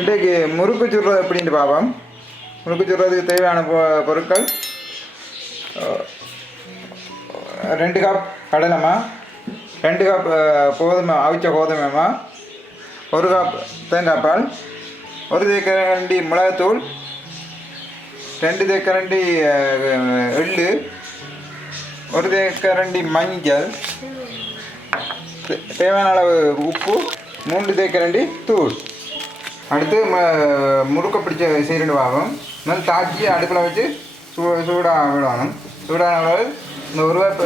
இன்றைக்கு முறுக்கு சுடுறது எப்படின்ட்டு பார்ப்போம். முறுக்கு சுடுறதுக்கு தேவையான பொருட்கள் 2 கப் கடலைமா, 2 கப் கோதுமை அவிச்ச கோதுமைமா, 1 கப் தேங்காய் பால், 1 தேக்கரண்டி மிளகாத்தூள், 2 தேக்கரண்டி எள்ளு, 1 தேக்கரண்டி மஞ்சள், தேவையான அளவு உப்பு, 3 தேக்கரண்டி தூள். அடுத்து முறுக்க பிடிச்ச சீரண்டு வாகும் நல்லா தாச்சி அடுப்பில் வச்சு சூடாக விடணும். சூடான அளவு இந்த 1 கப்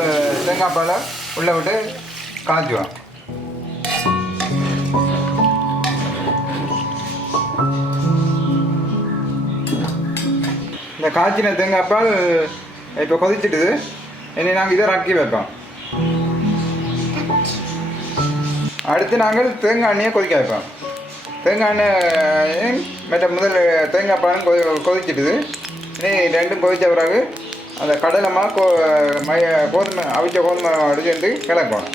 தேங்காய் பாலை உள்ளே விட்டு காய்ச்சுவோம். இந்த காய்ச்சின தேங்காய் பால் இப்போ கொதிச்சிட்டுது. இனி நாங்கள் இதை ரக்கி வைப்போம். அடுத்து நாங்கள் தேங்காய் எண்ணெயை கொதிக்க வைப்போம். தேங்காய் எண்ணெய் மற்ற முதல் தேங்காய் பாலும் கொதிச்சிட்டுது. இனி ரெண்டும் கொதித்த பிறகு அந்த கடலைமா கோதுமை அவிச்ச கோதுமை அடிச்சுட்டு கிளக்கணும்.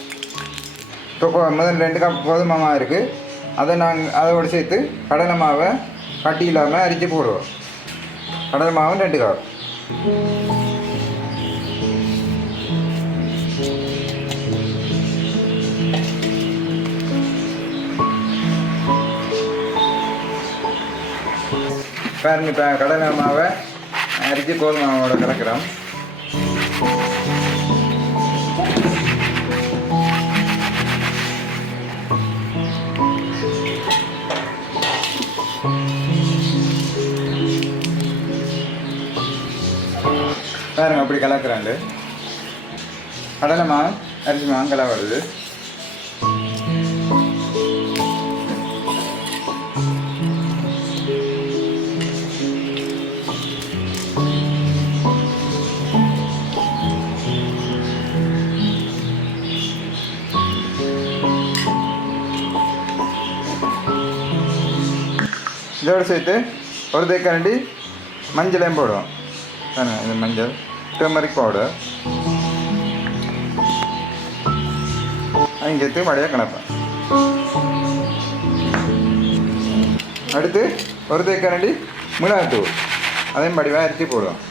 இப்போ முதல் 2 கப் கோதுமை மாவு இருக்குது. அதோடு சேர்த்து கடலை மாவை கட்டி இல்லாமல் அரிச்சு போடுவோம். கடலை மாவு 2 கப். பாருங்க, இப்போ கடலை மாவை அரிச்சு கோதுமை மாவோட கலக்கிறோம். பாருங்க அப்படி கலக்கிறாண்டு கடலை மாவு அரிசி மாவு கலவை வருது. இதோடு சேர்த்து 1 தேக்கரண்டி மஞ்சளையும் போடுவோம். இது மஞ்சள், டர்மரிக் பவுடர், அதையும் சேர்த்து மழையாக கலப்பேன். அடுத்து 1 தேக்கரண்டி மிளகாத்தூள், அதையும் மடிவாக அரிசி போடுவோம்.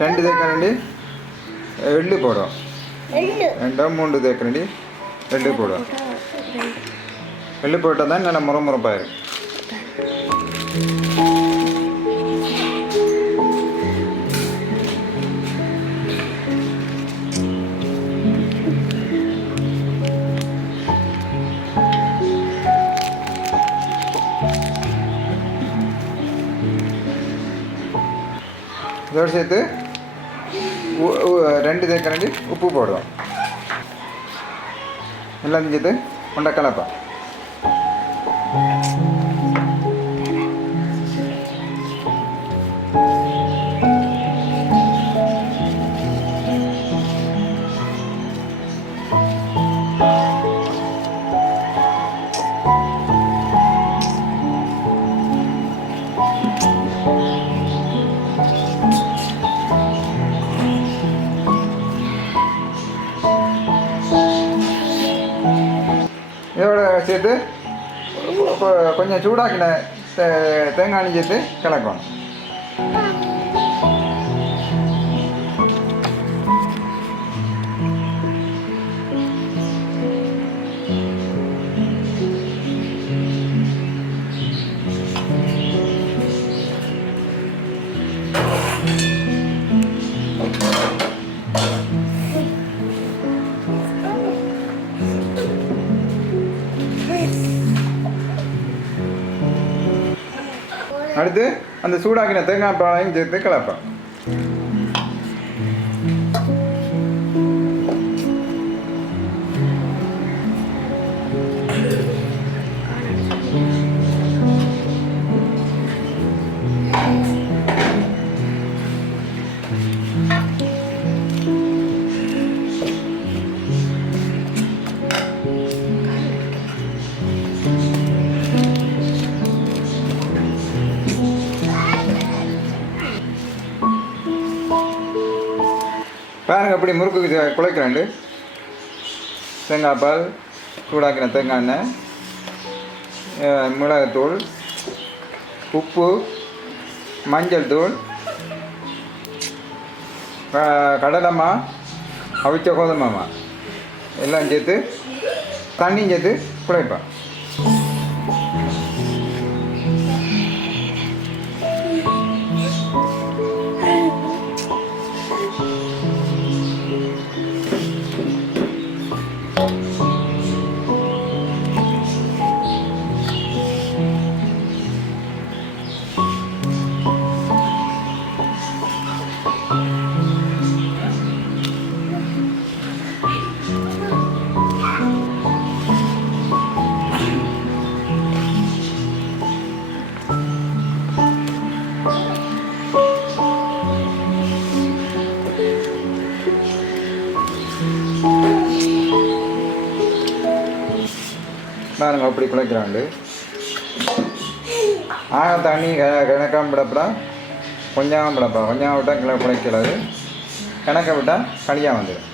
ரெண்டு தேக்கரண்டி எள்ளு போடுவோம். 2-3 தேக்கரண்டி எள்ளு போடுவோம். எள்ளு போட்டால் தான் நல்லா முறப்பாக இருக்கும். இதோடு சேர்த்து 2 தேக்கரண்டி உப்பு போடுவோம். எல்லாத்தையும் சேர்த்து கொண்ட கலப்போம். இதோட சேர்த்து கொஞ்சம் சூடாக்கின தேங்காய் எண்ணெய் சேர்த்து கலக்கணும். அடுத்து அந்த சூடாக்கின தேங்காய் பாலையும் சேர்த்து கலப்பேன். பாருங்க எப்படி முறுக்கு குழைக்கிறாண்டு. தேங்காய் பால், சூடாக்கின தேங்காய் எண்ணெய், மிளகுத்தூள், உப்பு, மஞ்சள் தூள், கடலைமா, அவிச்ச கோதுமைமா எல்லாம் சேர்த்து தண்ணியும் சேர்த்து குழைப்பேன். பாருங்க அப்படி குழைக்கிறாண்டு. தண்ணி கணக்காக விடப்படா, கொஞ்சம் விடப்பா, கொஞ்சம் விட்டால் குழைக்கிறது, கணக்கை விட்டால் களியாக வந்துடும்.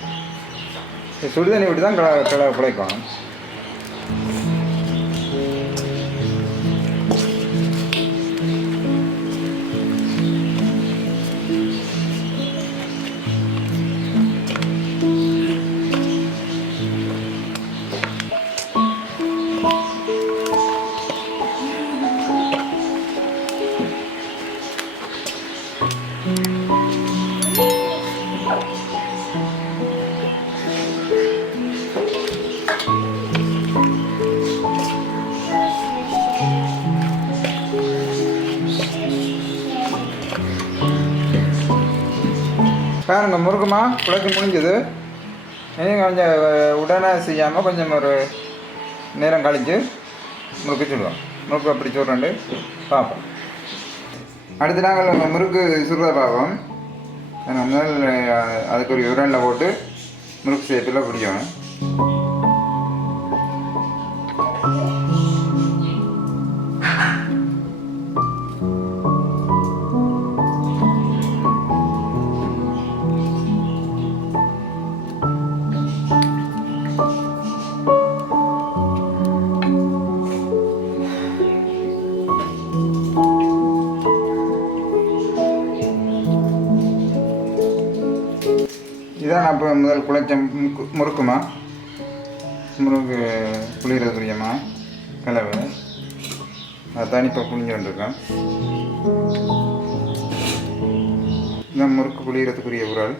சுடுதண்ணி விட்டு தான் குழைக்கணும். பாருங்க முறுக்குமா குழைச்சி முடிஞ்சது. இனி கொஞ்சம் உடனே செய்யாமல் கொஞ்சம் ஒரு நேரம் கழித்து முறுக்கு சுடுவோம். முறுக்கு அப்படி சுடுறேன்ட்டு பார்ப்போம். அடுத்து நாங்கள் முறுக்கு சுடுறத பார்ப்போம். முதல் அதுக்கு ஒரு உரனில் போட்டு முறுக்கு ஷேப்பில் பிடிக்கணும். இதான் நான் இப்போ முதல் குழைச்ச முறுக்குமா, முறுக்கு புளிகிறதுக்குரியமா கலவை அதை தனிப்போ புளிஞ்சு கொண்டிருக்கேன். இதான் முறுக்கு புளிகிறதுக்குரிய உரல்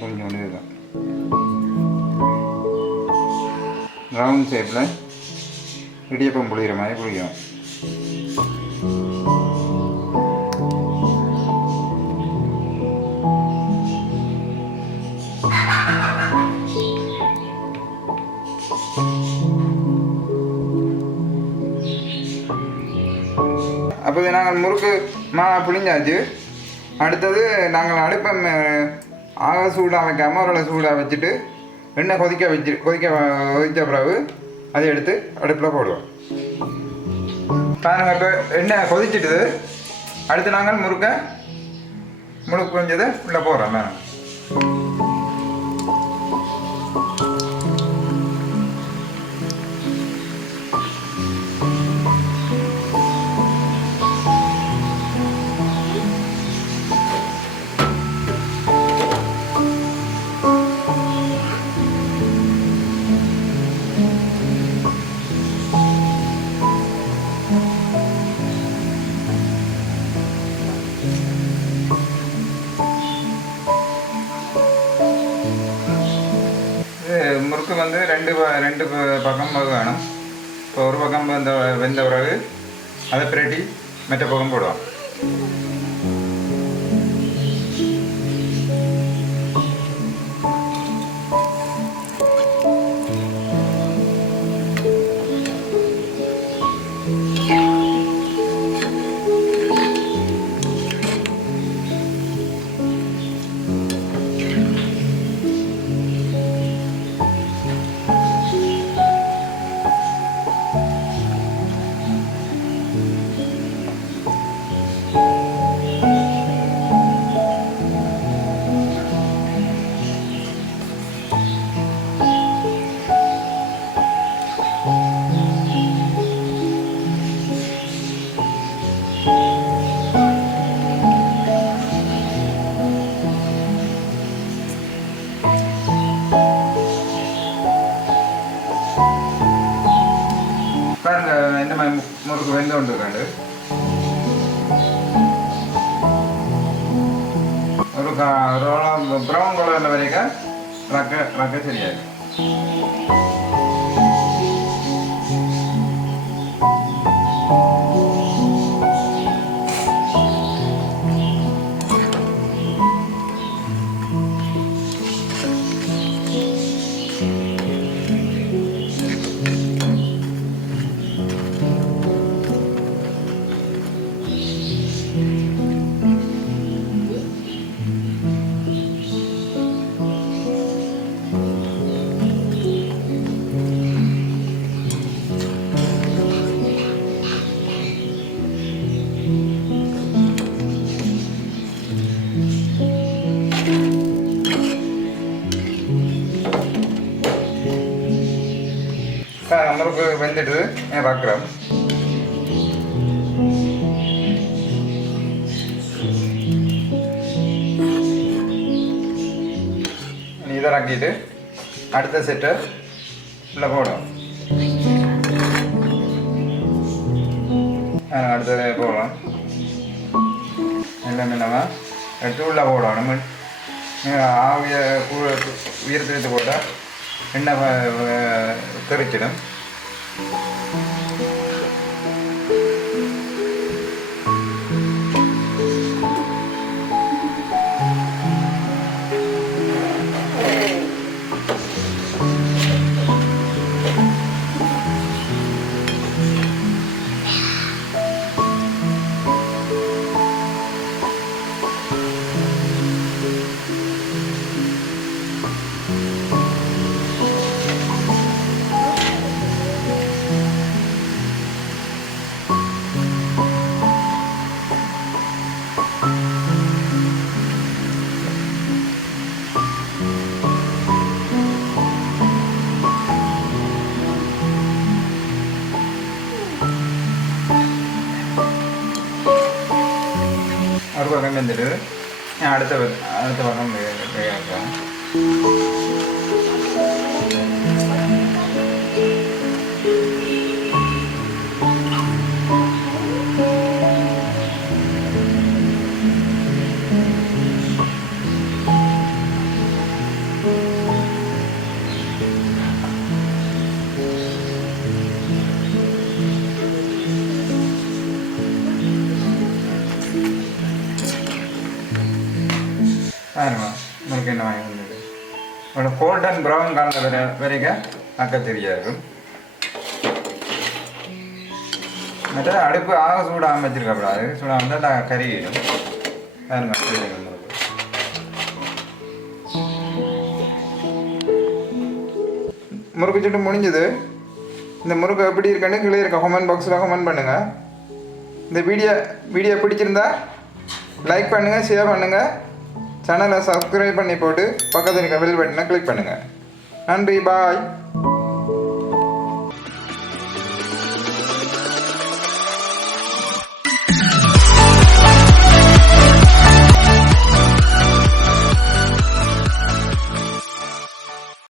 புளிஞ்சு கொண்டு இருக்கேன். ரவுண்ட் ஷேப்பில் இடியப்பம் புளிகிற மாதிரி புளிக்கணும். அப்போ நாங்கள் முறுக்கு புளிஞ்சாச்சு. அடுத்தது நாங்கள் அடுப்பை ஆக சூடாக வைக்காமல் ஒரு சூடாக வச்சுட்டு எண்ணெய் கொதித்த பிறகு அதை எடுத்து அடுப்பில் போடுவோம். பாருங்கள் இப்போ எண்ணெய் கொதிச்சிட்டுது. அடுத்து நாங்கள் முறுக்கு புளிஞ்சதை உள்ளே போடுறோம். மேடம் முறுக்கு வந்து ரெண்டு பக்கம் வேணும். இப்போ ஒரு பக்கம் வெந்த பிறகு அதை பிரட்டி மற்ற பக்கம் போடுவோம். வேண்டு ஒரு ப்ரௌன் கலரில் வரைக்கும் ரக்க சரியாது. முறுக்கு வெந்துட்டு பார்க்குறோம். இதை ராக்கிட்டு அடுத்த செட்டை உள்ளே போடும். அடுத்தது போடலாம். எல்லாமே நம்ம எடுத்து உள்ளே போடும். நம்ம ஆவிய உயர்த்து போட்டால் எண்ணெய் தெரிச்சிடும். ஒரு பக்கம் வெந்துட்டு அடுத்த பக்கம் வேக முறுக்கு என்ன வாங்கி வந்தது ஒரு கோல்டன் ப்ரௌன் கலர் வரைக்கும் அக்க தெரியாது. மற்ற அடுப்பு ஆக சூடாக வச்சிருக்கப்படாது. சூடாக வந்தால் கறியிடும். முறுக்கு முறுக்கு சுட்டு முடிஞ்சது. இந்த முறுக்கு எப்படி இருக்குன்னு கீழே இருக்க கமெண்ட் பாக்ஸில் கமெண்ட் பண்ணுங்கள். இந்த வீடியோ பிடிச்சிருந்தா லைக் பண்ணுங்கள், ஷேர் பண்ணுங்கள், சேனலை சப்ஸ்கிரைப் பண்ணி போட்டு பக்கத்தில் இருக்க பெல் பட்டனை கிளிக் பண்ணுங்கள். நன்றி, பாய்.